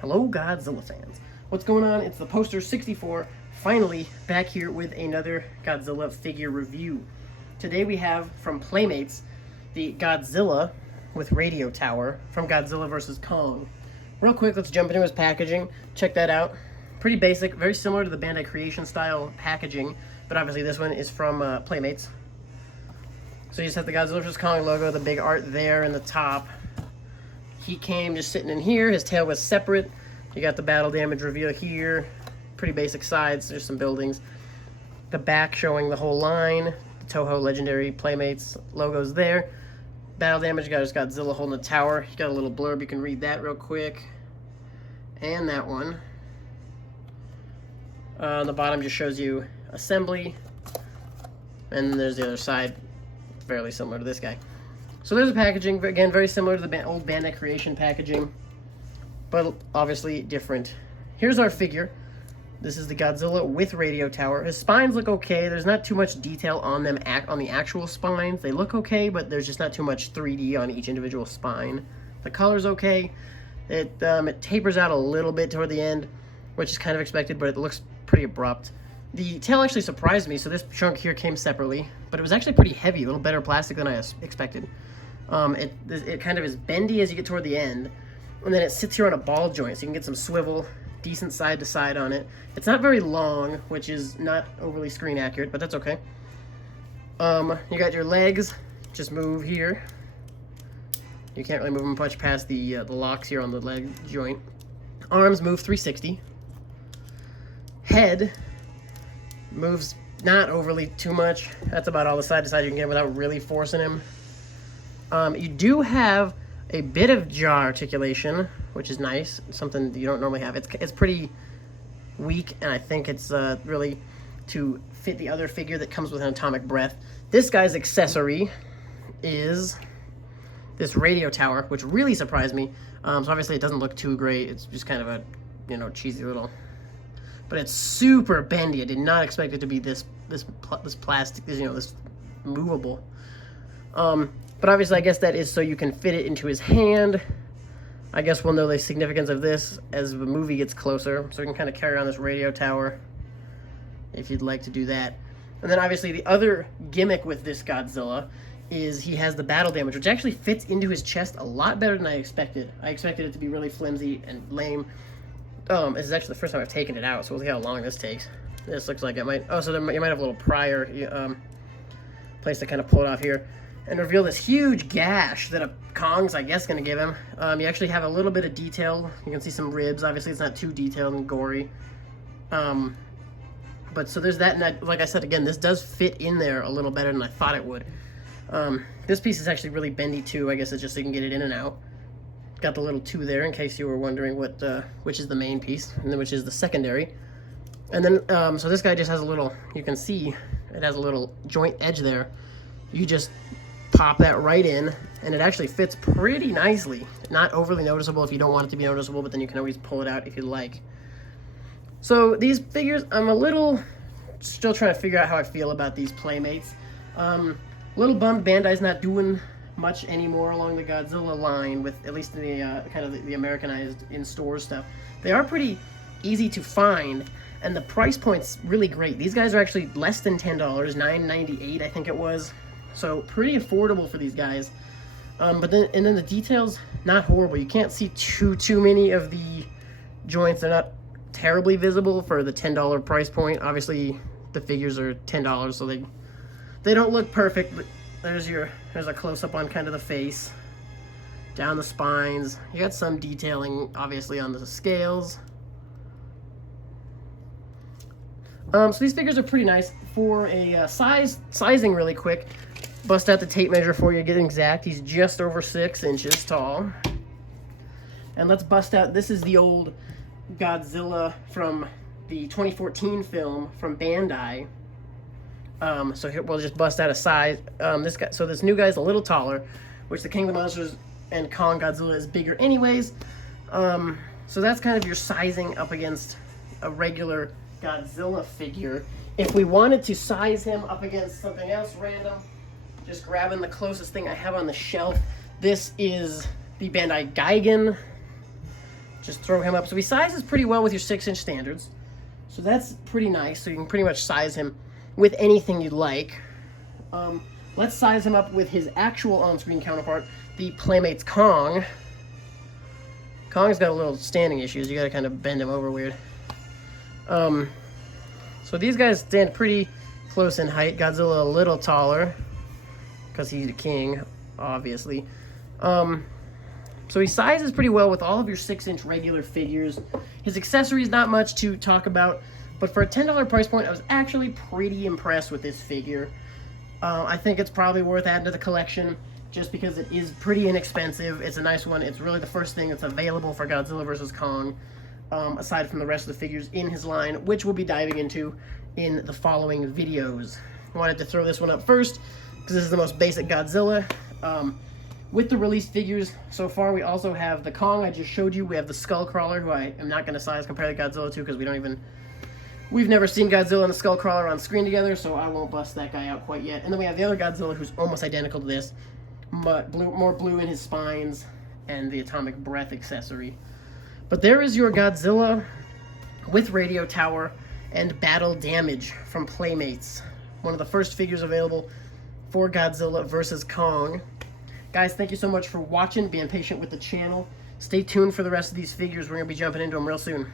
Hello Godzilla fans. What's going on? It's the Poster 64, finally back here with another Godzilla figure review. Today we have from Playmates the Godzilla with radio tower from Godzilla vs. Kong. Real quick, let's jump into his packaging. Check that out. Pretty basic, very similar to the Bandai Creation style packaging, but obviously this one is from Playmates. So you just have the Godzilla vs. Kong logo, the big art there in the top. He came just sitting in here. His tail was separate. You got the battle damage reveal here. Pretty basic sides. There's some buildings. The back showing the whole line. The Toho Legendary Playmates logos there. Battle damage, you got his Godzilla holding the tower. You got a little blurb. You can read that real quick. And that one. On the bottom just shows you assembly. And then there's the other side. Fairly similar to this guy. So there's the packaging, again, very similar to the old Bandai Creation packaging, but obviously different. Here's our figure. This is the Godzilla with radio tower. His spines look okay. There's not too much detail on them on the actual spines. They look okay, but there's just not too much 3D on each individual spine. The color's okay. It tapers out a little bit toward the end, which is kind of expected, but it looks pretty abrupt. The tail actually surprised me, so this chunk here came separately, but it was actually pretty heavy, a little better plastic than I expected. It kind of is bendy as you get toward the end, and then it sits here on a ball joint, so you can get some swivel, decent side to side on it. It's not very long, which is not overly screen accurate, but that's okay. You got your legs, just move here. You can't really move them much past the locks here on the leg joint. Arms move 360. Head moves not overly too much. That's about all the side to side you can get without really forcing him. You do have a bit of jaw articulation, which is nice. Something you don't normally have. It's pretty weak, and I think it's really to fit the other figure that comes with an atomic breath. This guy's accessory is this radio tower, which really surprised me. So obviously it doesn't look too great. It's just kind of a, cheesy little, but it's super bendy. I did not expect it to be this plastic, this movable. But obviously, I guess that is so you can fit it into his hand. I guess we'll know the significance of this as the movie gets closer. So we can kind of carry on this radio tower if you'd like to do that. And then obviously the other gimmick with this Godzilla is he has the battle damage, which actually fits into his chest a lot better than I expected. I expected it to be really flimsy and lame. This is actually the first time I've taken it out, so we'll see how long this takes. This looks like it might... Oh, so you might have a little prior place to kind of pull it off here. And reveal this huge gash that a Kong's, I guess, going to give him. You actually have a little bit of detail. You can see some ribs. Obviously, it's not too detailed and gory. But so there's that. And like I said, again, this does fit in there a little better than I thought it would. This piece is actually really bendy, too. I guess it's just so you can get it in and out. Got the little two there in case you were wondering which is the main piece and then which is the secondary. And then, so this guy just has a little, you can see it has a little joint edge there. You just pop that right in, and it actually fits pretty nicely. Not overly noticeable if you don't want it to be noticeable, but then you can always pull it out if you'd like. So these figures, I'm a little still trying to figure out how I feel about these Playmates. Little bummed Bandai's not doing much anymore along the Godzilla line, with at least in the kind of the Americanized in-store stuff. They are pretty easy to find, and the price point's really great. These guys are actually less than $10, $9.98 I think it was. So pretty affordable for these guys. But then the details, not horrible. You can't see too many of the joints. They're not terribly visible for the $10 price point. Obviously the figures are $10, so they don't look perfect, but there's a close-up on kind of the face, down the spines. You got some detailing obviously on the scales. So these figures are pretty nice. For a sizing really quick, bust out the tape measure for you, get exact. He's just over 6 inches tall. And let's bust out, this is the old Godzilla from the 2014 film from Bandai. So here we'll just bust out a size. This new guy's a little taller, which the King of the Monsters and Kong Godzilla is bigger anyways. So that's kind of your sizing up against a regular Godzilla figure. If we wanted to size him up against something else random, just grabbing the closest thing I have on the shelf. This is the Bandai Gigan, just throw him up. So he sizes pretty well with your 6-inch standards. So that's pretty nice. So you can pretty much size him with anything you'd like. Let's size him up with his actual on-screen counterpart, the Playmates Kong. Kong's got a little standing issues. You gotta kind of bend him over weird. So these guys stand pretty close in height. Godzilla a little taller, because he's the king, obviously. So he sizes pretty well with all of your 6-inch regular figures. His accessories, not much to talk about, but for a $10 price point, I was actually pretty impressed with this figure. I think it's probably worth adding to the collection, just because it is pretty inexpensive. It's a nice one. It's really the first thing that's available for Godzilla vs. Kong, aside from the rest of the figures in his line, which we'll be diving into in the following videos. I wanted to throw this one up first, because this is the most basic Godzilla. With the released figures so far, we also have the Kong I just showed you. We have the Skullcrawler, who I am not going to size compare to Godzilla to, because we've never seen Godzilla and the Skullcrawler on screen together, so I won't bust that guy out quite yet. And then we have the other Godzilla, who's almost identical to this, but more blue in his spines and the atomic breath accessory. But there is your Godzilla with radio tower and battle damage from Playmates. One of the first figures available for Godzilla vs. Kong. Guys, thank you so much for watching, being patient with the channel. Stay tuned for the rest of these figures. We're going to be jumping into them real soon.